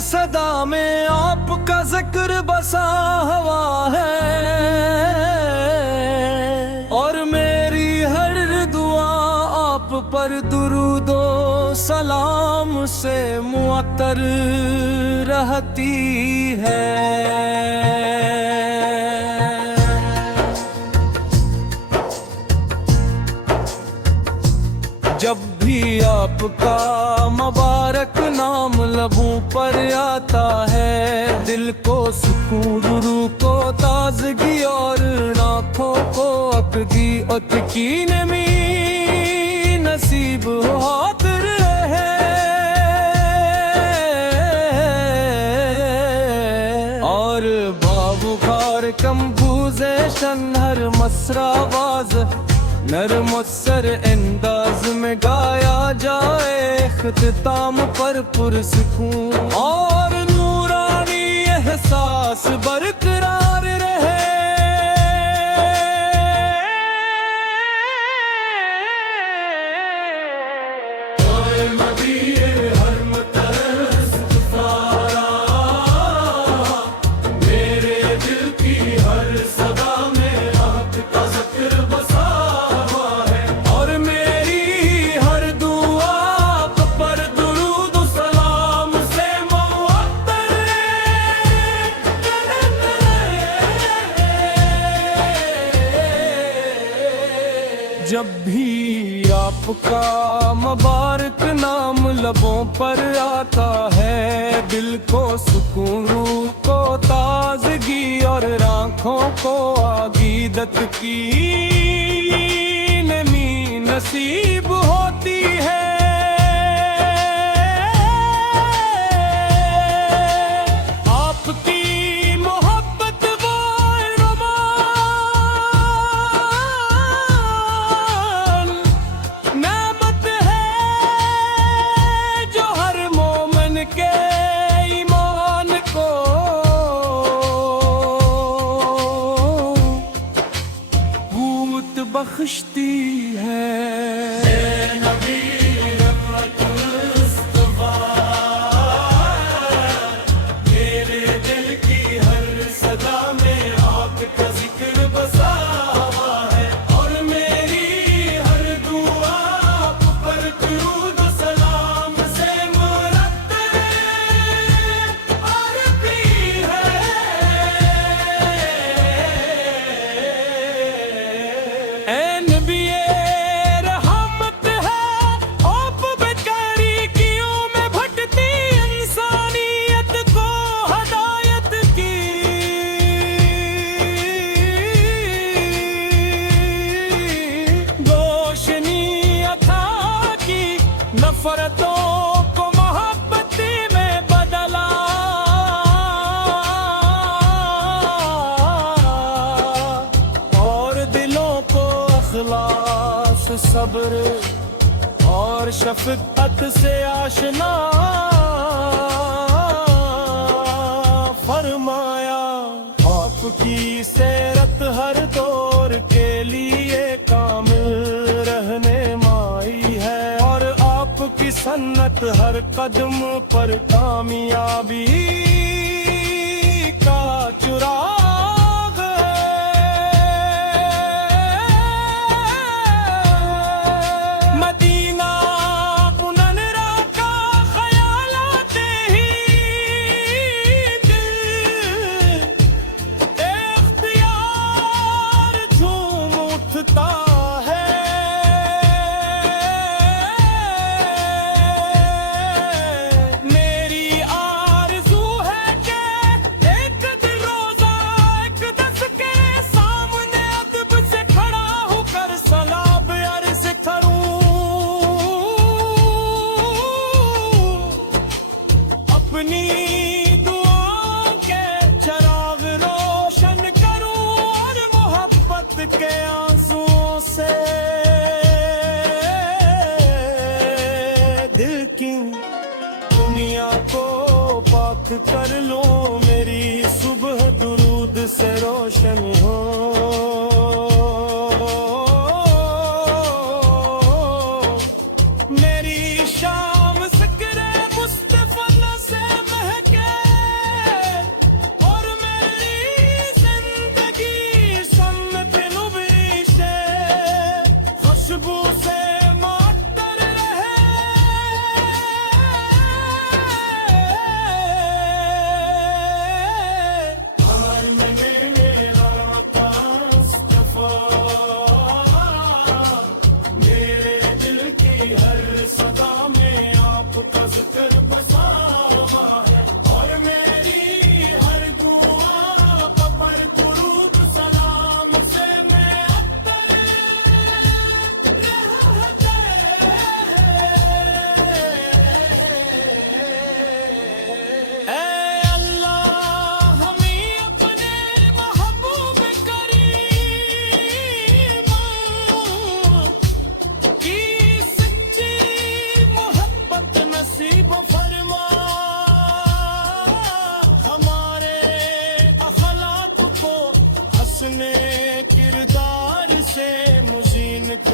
सदा में आपका जिक्र बसा हुआ है, और मेरी हर दुआ आप पर दुरूदो सलाम से मुअत्तर रहती है। जब भी आपका मुबारक नाम लबों पर आता है, दिल को सुकून, रूह को ताजगी और आँखों को अकदी अतकी नमी नसीब हातिर है। और बाबुखार कमबूज़े हर मसरावाज नरम सर अंदाज में गाया जाए, इख्तिताम पर पुरसकून और नूरानी एहसास बरकरार रहे। मेरे दिल की हर सदा में आपका जिक्र बसा हुआ है, और मेरी हर दुआ आप पर दुरूद सलाम से मुअत्तर। जब भी आपका मुबारक नाम लबों पर आता है, दिल को सुकून, रूह को ताजगी और आँखों को आगीदत की नमी नसीब होती है। आपकी मोहब्बत वो रुमान नेमत है, जो हर मोमिन के ईमान को क़ुव्वत बख्शती है। मेरे दिल की हर सदा में आपका जिक्र बसा हुआ है, और मेरी हर दुआ आप पर दुरूद सलाम से मुअत्तर रहती है। ऐ नबीए रहमत है, आप बेकारी कियों में भटती इंसानियत को हदायत की। रोशनी अता की नफरतों को मोहब्बती में बदला, और दिलों को अखलास, सब्र और शफकत से आशना फरमाया। आपकी सेरत हर दौर के लिए कामिल रहने माई है, और आपकी सन्नत हर कदम पर कामयाबी का चुराग है। मदीना पुनरा का ख्याल आते ही दिल इख्तियार झूम उठता है। मेरी आरज़ू है कि एक दिन रोज़ा एक दस के सामने अदब से खड़ा होकर सलाब अर्ज़ करूं, अपनी दुआओं के चराग रोशन करूं, और मोहब्बत के आंसुओं से दिल की दुनिया को पाक कर लो। मेरी सुबह दुरूद से रोशन हो, मेरी शाम ज़िक्र मुस्तफ़ा से महके।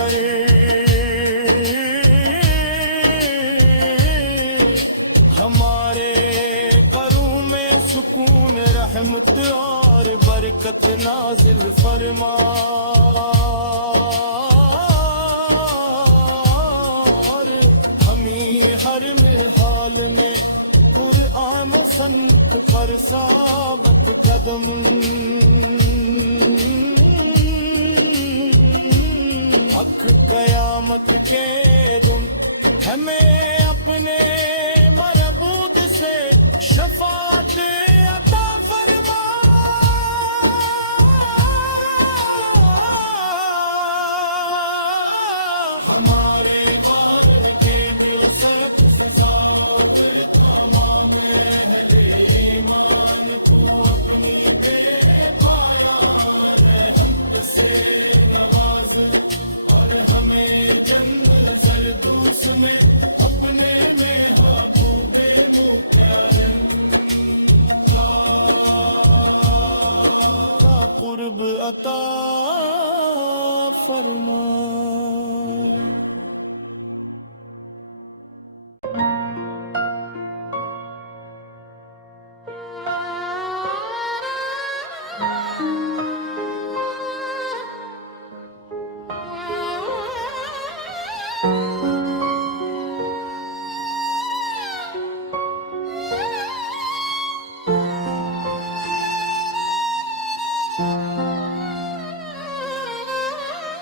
कर हमारे करूं में सुकून रहमत और बरकत नाजिल फरमा। और हमी हर हाल में कुरान संत पर साबत कदम हक कयामत के दिन हमें अपने मरबूद से शफाअत अता फरमा। हमारे वाल के बिलसत से साबिर तमाम अहले ईमान को अपनी बेपाया रहमत से नवाज और हमें जन्नत ज़रदौस में अपने में महबूबे मुख्तार का कुर्ब अता फरमा।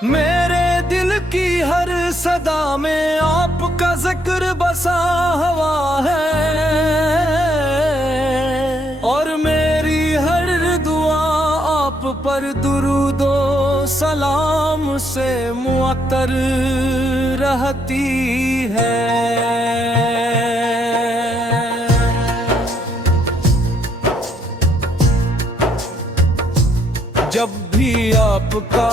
मेरे दिल की हर सदा में आपका जिक्र बसा हुआ है और मेरी हर दुआ आप पर दुरूदो सलाम से मुअत्तर रहती है। जब भी आपका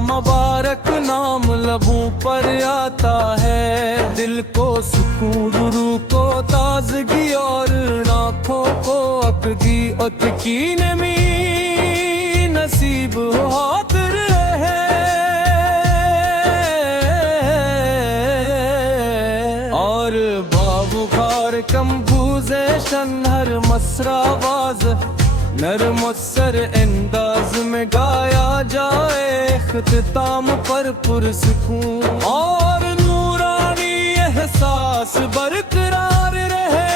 मुबारक नाम लबों पर आता है दिल को सुकून रूह को ताजगी और आँखों को अकदी अतकी नमी नसीब हातिर है। और बाबुखार कमबूज़े शन्हर मसरावाज नरमुस्सर अंदाज में गाया जाए इख्तिताम पर पुरसुकून और नूरानी एहसास बरकरार रहे।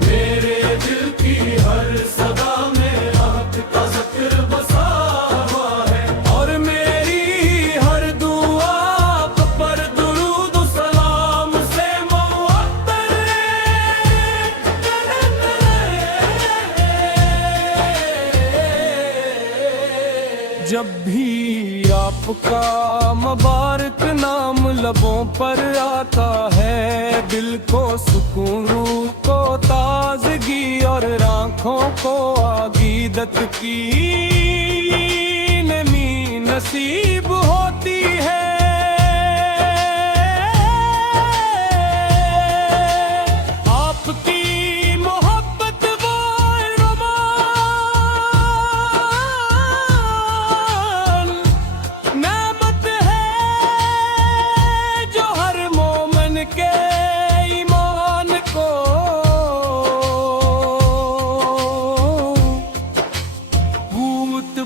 मेरे दिल की हर सदा में आपका जिक्र बसा जब भी आपका मुबारक नाम लबों पर आता है दिल को सुकून रूह को ताजगी और आँखों को आगीदत की नमी नसीब होती है।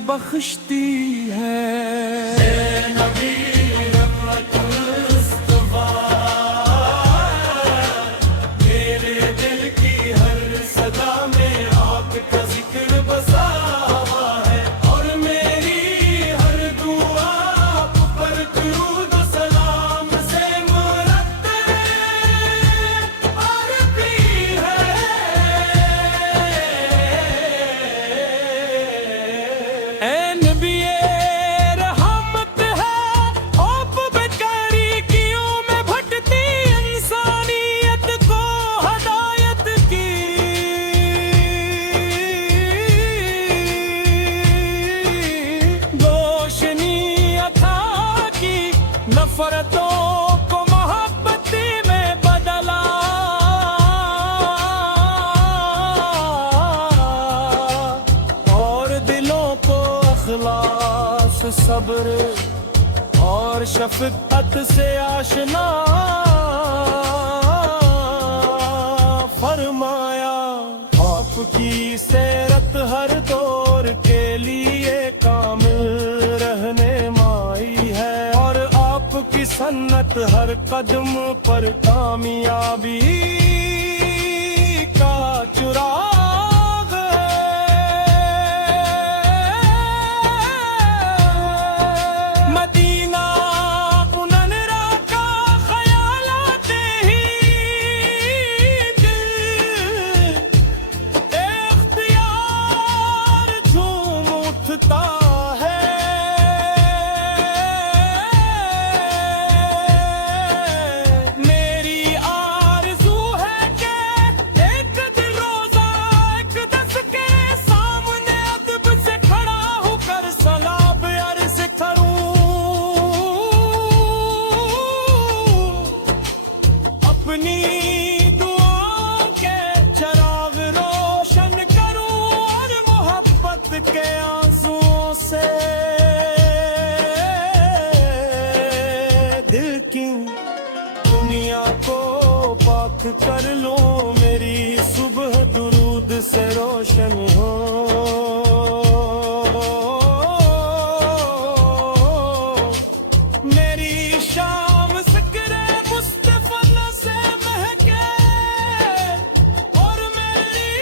बख्शती है नबी मुस्तफा मेरे दिल की हर सदा में आपका जिक्र बसा हुआ है और मेरी हर दुआ आप पर दुरूद सलाम से मुरत्तब आरती है। नफरतों को मोहब्बती में सब्र और शफकत से आशना फरमाया। आपकी सीरत हर दौर के लिए कामिल रहनुमाई है और आपकी सन्नत हर कदम पर कामयाबी का चुराग है। मदीना मुनव्वरा का ख्याल आते ही दिल इख्तियार झूम उठता है। मेरी आरज़ू है कि एक दिन रोज़ा एक दस के सामने अदब से खड़ा होकर सलाब अर्ज़ करूं। अपनी दुआओं के चराग रोशन करूं और मोहब्बत के आंसुओं से दिल की दुनिया को पाक कर लो। मेरी सुबह दुरूद से रोशन हो। मेरी शाम ज़िक्र मुस्तफ़ा से महके और मेरी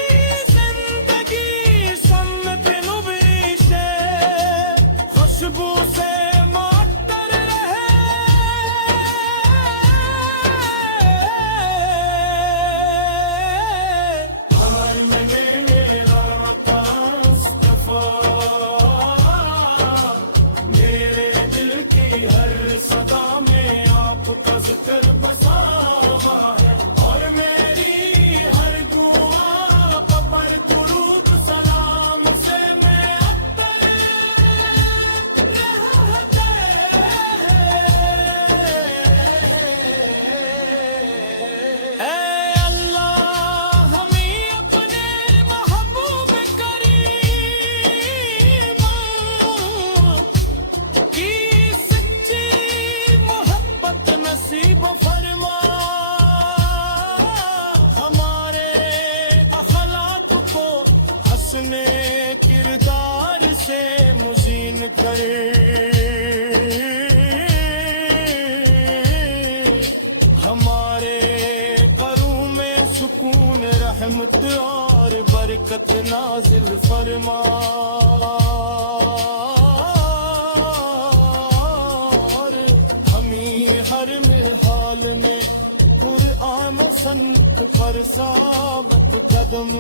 जिंदगी सुन्नत नबी से खुशबू से मातर रहे। हर में मेरा मुस्तफ़ा मेरे दिल की हर सदा में आपका जिक्र बसा हुआ है और मेरी हर दुआ पर दुरूद सलाम से मैं अत्तर रहते हैं। ऐ अल्लाह हमें अपने महबूब करीम की सच्ची मोहब्बत नसीब फरमा। हमारे अखलाक को हसने किरदार से मुजीन करे। हमारे करूं में सुकून रहमत और बरकत नाजिल फरमा। और हमी हर हाल में कुरान संत पर साबत कदम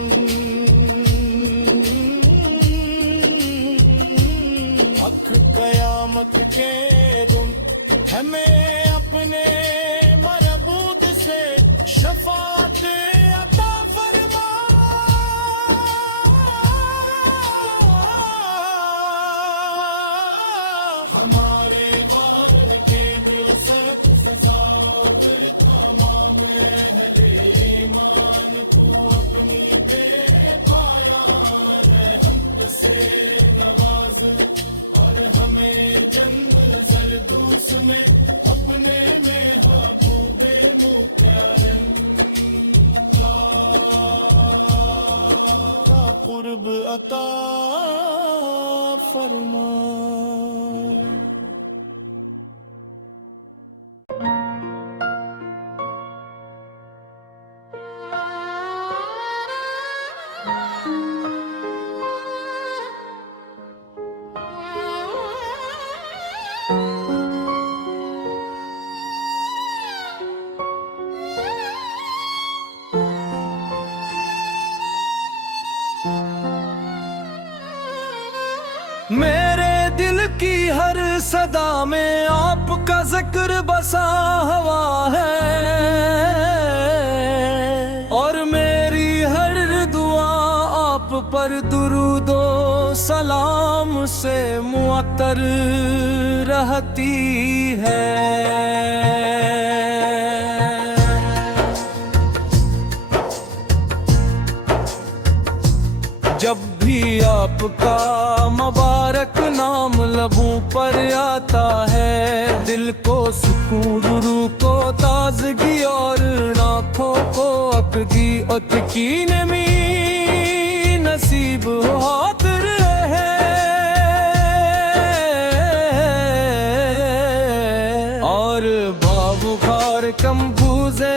हक कयामत के दुम हमें अपने मरबूद से शफात अता फरमा। हमारे वार के बिलसत से साबिर तमाम अहले ईमान को अपनी बेपाया रहमत से नवाज और हमें जन्नत ज़रदौस में अपने में महबूबे मुख्तार का कुर्ब अता फरमा। मेरे दिल की हर सदा में आपका जिक्र बसा हुआ है और मेरी हर दुआ आप पर दुरूदो सलाम से मुअत्तर रहती है। जब भी आपका मुबारक मुबारक नाम लबों पर आता है, दिल को सुकून रूह को ताजगी और आँखों को अकदी की नमी नसीब हाथ रहे। और बाबू खार कम बूझे